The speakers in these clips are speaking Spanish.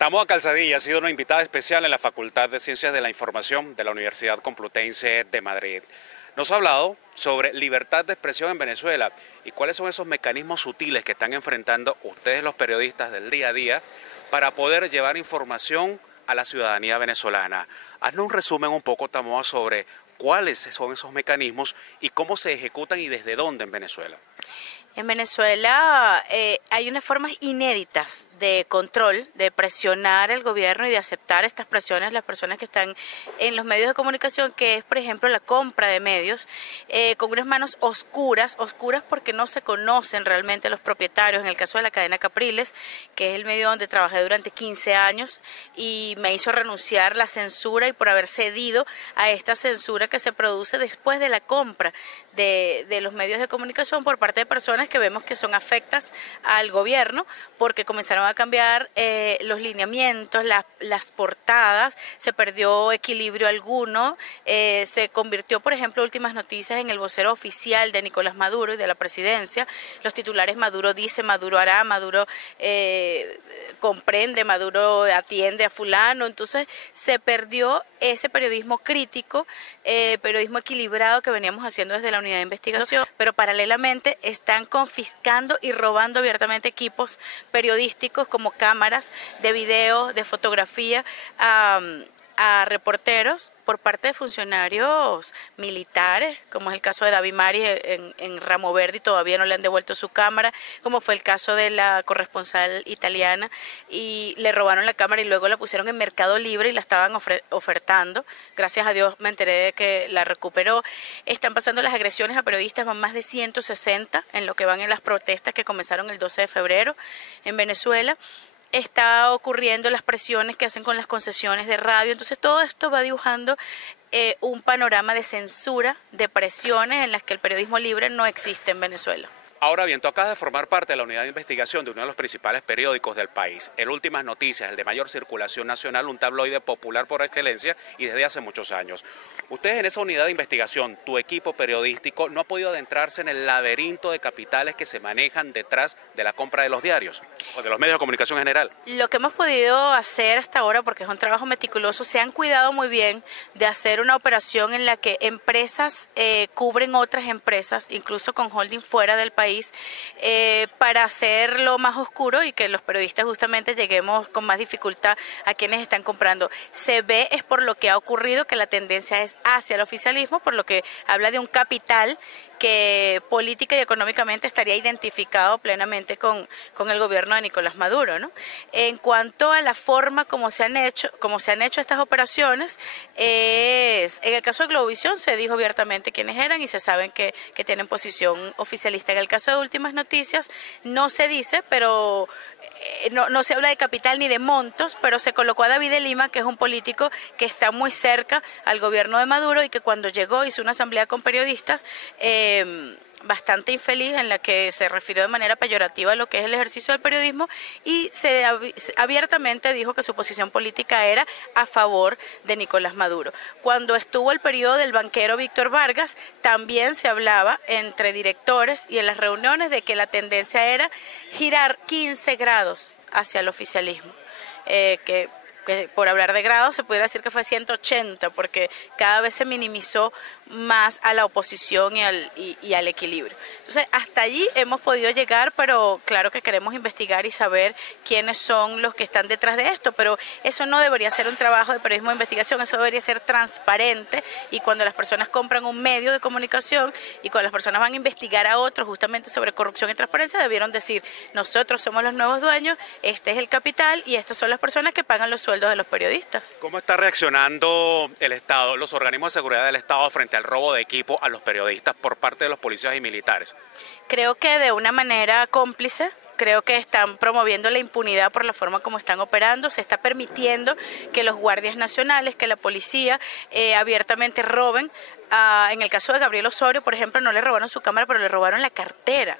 Tamoa Calzadilla ha sido una invitada especial en la Facultad de Ciencias de la Información de la Universidad Complutense de Madrid. Nos ha hablado sobre libertad de expresión en Venezuela y cuáles son esos mecanismos sutiles que están enfrentando ustedes los periodistas del día a día para poder llevar información a la ciudadanía venezolana. Haznos un resumen un poco, Tamoa, sobre cuáles son esos mecanismos y cómo se ejecutan y desde dónde en Venezuela. En Venezuela hay unas formas inéditas de control, de presionar al gobierno y de aceptar estas presiones las personas que están en los medios de comunicación, que es, por ejemplo, la compra de medios con unas manos oscuras porque no se conocen realmente los propietarios. En el caso de la cadena Capriles, que es el medio donde trabajé durante 15 años y me hizo renunciar la censura y por haber cedido a esta censura que se produce después de la compra de los medios de comunicación por parte de personas que vemos que son afectas al gobierno porque comenzaron a cambiar los lineamientos, las portadas, se perdió equilibrio alguno, se convirtió, por ejemplo, Últimas Noticias en el vocero oficial de Nicolás Maduro y de la presidencia. Los titulares: Maduro dice, Maduro hará, Maduro comprende, Maduro atiende a fulano. Entonces se perdió ese periodismo crítico, periodismo equilibrado que veníamos haciendo desde la unidad de investigación, pero paralelamente están confiscando y robando abiertamente equipos periodísticos como cámaras de video, de fotografía, a reporteros por parte de funcionarios militares, como es el caso de David Mari en Ramo Verde, y todavía no le han devuelto su cámara, como fue el caso de la corresponsal italiana, y le robaron la cámara y luego la pusieron en Mercado Libre y la estaban ofertando. Gracias a Dios me enteré de que la recuperó. Están pasando las agresiones a periodistas, van más de 160 en lo que van en las protestas que comenzaron el 12 de febrero en Venezuela. Está ocurriendo las presiones que hacen con las concesiones de radio. Entonces todo esto va dibujando un panorama de censura, de presiones en las que el periodismo libre no existe en Venezuela. Ahora bien, tú acabas de formar parte de la unidad de investigación de uno de los principales periódicos del país, el Últimas Noticias, el de mayor circulación nacional, un tabloide popular por excelencia y desde hace muchos años. Ustedes en esa unidad de investigación, tu equipo periodístico, no ha podido adentrarse en el laberinto de capitales que se manejan detrás de la compra de los diarios o de los medios de comunicación en general. Lo que hemos podido hacer hasta ahora, porque es un trabajo meticuloso, se han cuidado muy bien de hacer una operación en la que empresas cubren otras empresas, incluso con holding fuera del país, para hacerlo más oscuro y que los periodistas justamente lleguemos con más dificultad a quienes están comprando. Se ve, es por lo que ha ocurrido, que la tendencia es hacia el oficialismo, por lo que habla de un capital que política y económicamente estaría identificado plenamente con el gobierno de Nicolás Maduro, ¿no? En cuanto a la forma como se han hecho estas operaciones, en el caso de Globovisión se dijo abiertamente quiénes eran y se saben que tienen posición oficialista. En el caso de Últimas Noticias no se dice, pero no se habla de capital ni de montos, pero se colocó a David de Lima, que es un político que está muy cerca al gobierno de Maduro y que cuando llegó hizo una asamblea con periodistas bastante infeliz, en la que se refirió de manera peyorativa a lo que es el ejercicio del periodismo y abiertamente dijo que su posición política era a favor de Nicolás Maduro. Cuando estuvo el periodo del banquero Víctor Vargas, también se hablaba entre directores y en las reuniones de que la tendencia era girar 15 grados hacia el oficialismo, que por hablar de grados se pudiera decir que fue 180, porque cada vez se minimizó más a la oposición y al equilibrio. Entonces, hasta allí hemos podido llegar, pero claro que queremos investigar y saber quiénes son los que están detrás de esto, pero eso no debería ser un trabajo de periodismo de investigación, eso debería ser transparente, y cuando las personas compran un medio de comunicación y cuando las personas van a investigar a otros justamente sobre corrupción y transparencia, debieron decir: nosotros somos los nuevos dueños, este es el capital y estas son las personas que pagan los sueldos de los periodistas. ¿Cómo está reaccionando el Estado, los organismos de seguridad del Estado frente al robo de equipo a los periodistas por parte de los policías y militares? Creo que de una manera cómplice. Creo que están promoviendo la impunidad por la forma como están operando. Se está permitiendo que los guardias nacionales, que la policía abiertamente roben. En el caso de Gabriel Osorio, por ejemplo, no le robaron su cámara, pero le robaron la cartera.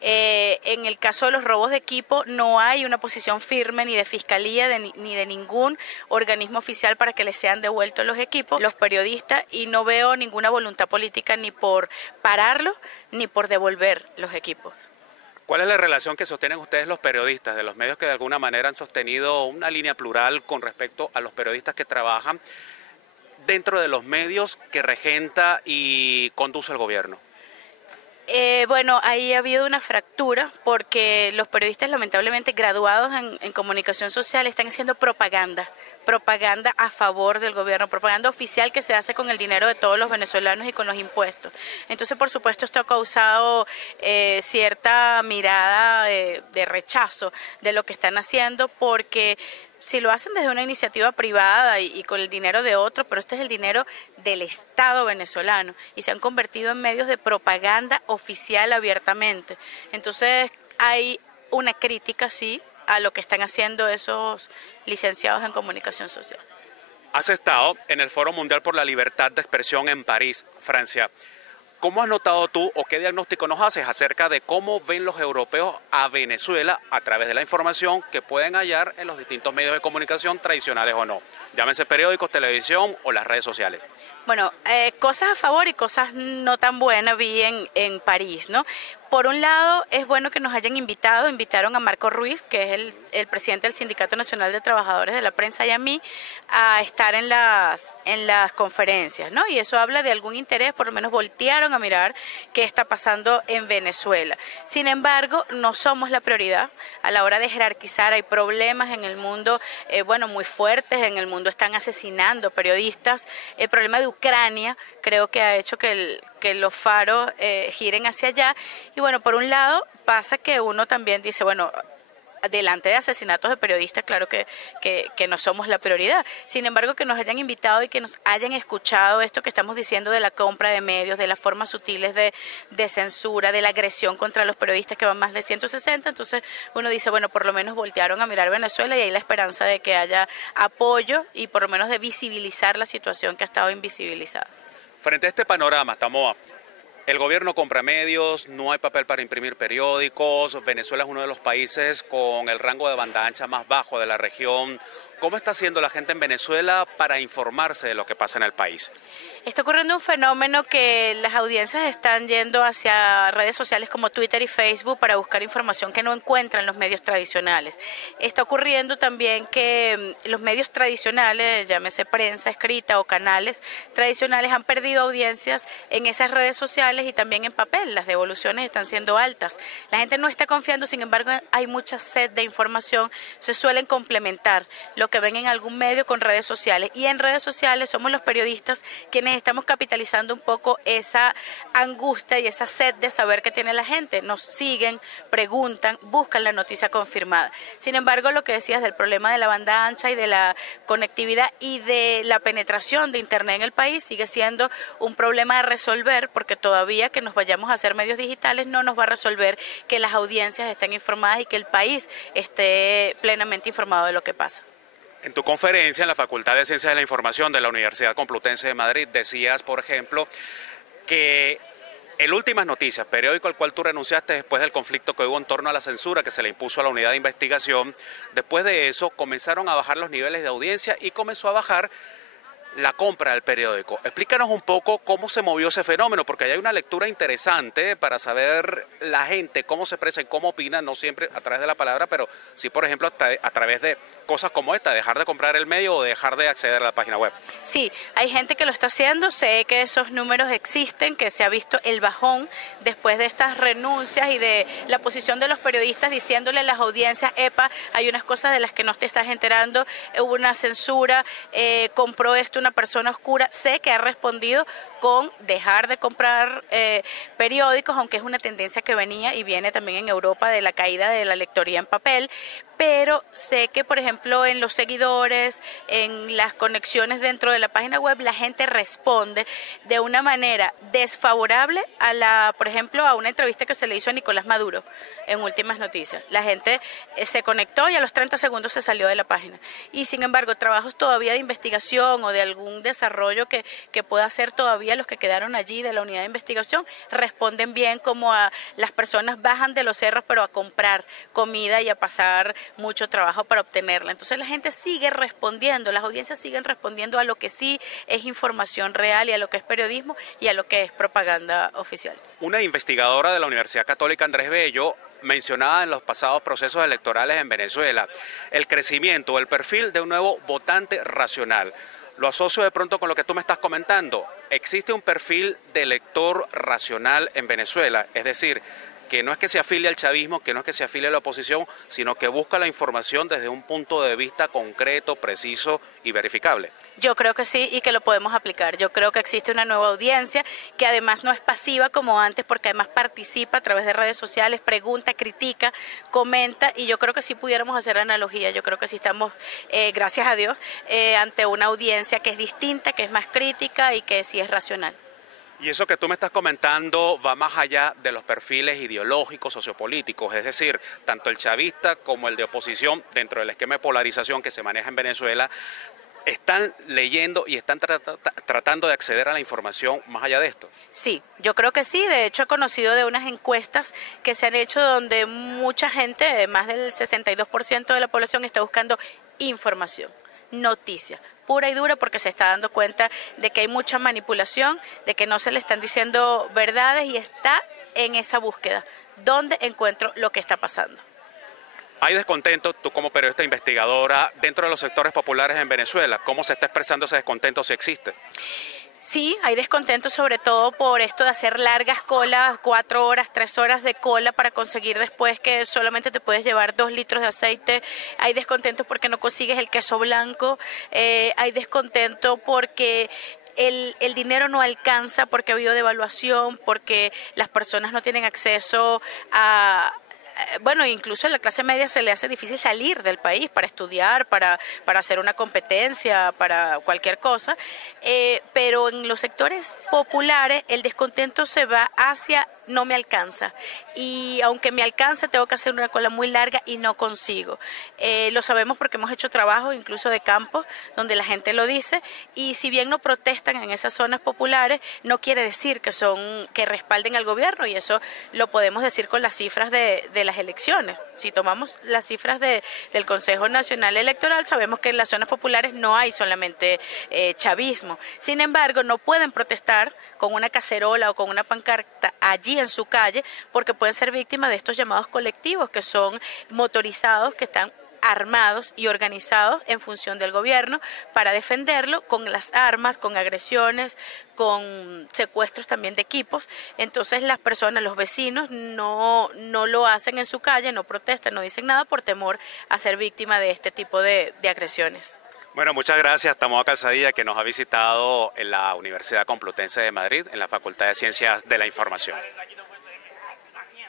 En el caso de los robos de equipo, no hay una posición firme ni de fiscalía ni de ningún organismo oficial para que les sean devueltos los equipos, los periodistas, y no veo ninguna voluntad política ni por pararlo ni por devolver los equipos. ¿Cuál es la relación que sostienen ustedes los periodistas, de los medios que de alguna manera han sostenido una línea plural con respecto a los periodistas que trabajan dentro de los medios que regenta y conduce el gobierno? Bueno, ahí ha habido una fractura porque los periodistas lamentablemente graduados en comunicación social están haciendo propaganda a favor del gobierno, propaganda oficial que se hace con el dinero de todos los venezolanos y con los impuestos. Entonces, por supuesto, esto ha causado cierta mirada de rechazo de lo que están haciendo, porque si lo hacen desde una iniciativa privada y con el dinero de otro, pero este es el dinero del Estado venezolano y se han convertido en medios de propaganda oficial abiertamente. Entonces hay una crítica, sí, a lo que están haciendo esos licenciados en comunicación social. Has estado en el Foro Mundial por la Libertad de Expresión en París, Francia. ¿Cómo has notado tú o qué diagnóstico nos haces acerca de cómo ven los europeos a Venezuela a través de la información que pueden hallar en los distintos medios de comunicación, tradicionales o no? Llámense periódicos, televisión o las redes sociales. Bueno, cosas a favor y cosas no tan buenas vi en París, ¿no? Por un lado, es bueno que nos hayan invitaron a Marco Ruiz, que es el presidente del Sindicato Nacional de Trabajadores de la Prensa, y a mí, a estar en las conferencias, ¿no? Y eso habla de algún interés, por lo menos voltearon a mirar qué está pasando en Venezuela. Sin embargo, no somos la prioridad a la hora de jerarquizar. Hay problemas en el mundo, muy fuertes, en el mundo están asesinando periodistas. El problema de Ucrania creo que ha hecho que los faros giren hacia allá. Y bueno, por un lado pasa que uno también dice, bueno, delante de asesinatos de periodistas, claro que no somos la prioridad. Sin embargo, que nos hayan invitado y que nos hayan escuchado esto que estamos diciendo de la compra de medios, de las formas sutiles de censura, de la agresión contra los periodistas, que van más de 160, entonces uno dice, bueno, por lo menos voltearon a mirar Venezuela y hay la esperanza de que haya apoyo y por lo menos de visibilizar la situación que ha estado invisibilizada. Frente a este panorama, Tamoa, el gobierno compra medios, no hay papel para imprimir periódicos, Venezuela es uno de los países con el rango de banda ancha más bajo de la región. ¿Cómo está haciendo la gente en Venezuela para informarse de lo que pasa en el país? Está ocurriendo un fenómeno que las audiencias están yendo hacia redes sociales como Twitter y Facebook para buscar información que no encuentran en los medios tradicionales. Está ocurriendo también que los medios tradicionales, llámese prensa escrita o canales tradicionales, han perdido audiencias en esas redes sociales y también en papel. Las devoluciones están siendo altas. La gente no está confiando, sin embargo, hay mucha sed de información. Se suelen complementar lo que ven en algún medio con redes sociales. Y en redes sociales somos los periodistas quienes estamos capitalizando un poco esa angustia y esa sed de saber qué tiene la gente. Nos siguen, preguntan, buscan la noticia confirmada. Sin embargo, lo que decías del problema de la banda ancha y de la conectividad y de la penetración de Internet en el país sigue siendo un problema a resolver, porque todavía que nos vayamos a hacer medios digitales no nos va a resolver que las audiencias estén informadas y que el país esté plenamente informado de lo que pasa. En tu conferencia en la Facultad de Ciencias de la Información de la Universidad Complutense de Madrid decías, por ejemplo, que el Últimas Noticias, periódico al cual tú renunciaste después del conflicto que hubo en torno a la censura que se le impuso a la unidad de investigación, después de eso comenzaron a bajar los niveles de audiencia y comenzó a bajar la compra del periódico. Explícanos un poco cómo se movió ese fenómeno, porque ahí hay una lectura interesante para saber la gente cómo se expresa y cómo opina, no siempre a través de la palabra, pero sí, por ejemplo, a través de cosas como esta, dejar de comprar el medio o dejar de acceder a la página web. Sí, hay gente que lo está haciendo, sé que esos números existen, que se ha visto el bajón después de estas renuncias y de la posición de los periodistas diciéndole a las audiencias, epa, hay unas cosas de las que no te estás enterando, hubo una censura, compró esto una persona oscura. Sé que ha respondido con dejar de comprar periódicos, aunque es una tendencia que venía y viene también en Europa de la caída de la lectoría en papel, pero sé que, por ejemplo, en los seguidores, en las conexiones dentro de la página web, la gente responde de una manera desfavorable a por ejemplo, a una entrevista que se le hizo a Nicolás Maduro en Últimas Noticias. La gente se conectó y a los 30 segundos se salió de la página. Y sin embargo, trabajos todavía de investigación o de algún desarrollo que pueda hacer todavía los que quedaron allí de la unidad de investigación, responden bien, como a las personas bajan de los cerros, pero a comprar comida y a pasar mucho trabajo para obtenerla. Entonces la gente sigue respondiendo, las audiencias siguen respondiendo a lo que sí es información real y a lo que es periodismo y a lo que es propaganda oficial. Una investigadora de la Universidad Católica, Andrés Bello, mencionada en los pasados procesos electorales en Venezuela, el crecimiento, el perfil de un nuevo votante racional. Lo asocio de pronto con lo que tú me estás comentando. ¿Existe un perfil de elector racional en Venezuela? Es decir, que no es que se afilie al chavismo, que no es que se afilie a la oposición, sino que busca la información desde un punto de vista concreto, preciso y verificable. Yo creo que sí y que lo podemos aplicar. Yo creo que existe una nueva audiencia que además no es pasiva como antes, porque además participa a través de redes sociales, pregunta, critica, comenta, y yo creo que sí pudiéramos hacer analogía. Yo creo que sí estamos, gracias a Dios, ante una audiencia que es distinta, que es más crítica y que sí es racional. Y eso que tú me estás comentando va más allá de los perfiles ideológicos, sociopolíticos, es decir, tanto el chavista como el de oposición, dentro del esquema de polarización que se maneja en Venezuela, están leyendo y están tratando de acceder a la información más allá de esto. Sí, yo creo que sí. De hecho, he conocido de unas encuestas que se han hecho donde mucha gente, más del 62% de la población, está buscando información, noticias, pura y dura, porque se está dando cuenta de que hay mucha manipulación, de que no se le están diciendo verdades y está en esa búsqueda. ¿Dónde encuentro lo que está pasando? Hay descontento, tú como periodista investigadora, dentro de los sectores populares en Venezuela. ¿Cómo se está expresando ese descontento, si existe? Sí, hay descontento sobre todo por esto de hacer largas colas, 4 horas, 3 horas de cola para conseguir después que solamente te puedes llevar 2 litros de aceite. Hay descontento porque no consigues el queso blanco. Hay descontento porque el dinero no alcanza, porque ha habido devaluación, porque las personas no tienen acceso a... Bueno, incluso a la clase media se le hace difícil salir del país para estudiar, para hacer una competencia, para cualquier cosa, pero en los sectores populares el descontento se va hacia no me alcanza, y aunque me alcanza tengo que hacer una cola muy larga y no consigo. Lo sabemos porque hemos hecho trabajos incluso de campo donde la gente lo dice, y si bien no protestan en esas zonas populares, no quiere decir que respalden al gobierno, y eso lo podemos decir con las cifras de las elecciones. Si tomamos las cifras del Consejo Nacional Electoral, sabemos que en las zonas populares no hay solamente chavismo. Sin embargo, no pueden protestar con una cacerola o con una pancarta allí en su calle, porque pueden ser víctimas de estos llamados colectivos, que son motorizados, que están armados y organizados en función del gobierno para defenderlo con las armas, con agresiones, con secuestros también de equipos. Entonces las personas, los vecinos, no lo hacen en su calle, no protestan, no dicen nada por temor a ser víctima de este tipo de agresiones. Bueno, muchas gracias, Tamoa Calzadilla, que nos ha visitado en la Universidad Complutense de Madrid, en la Facultad de Ciencias de la Información.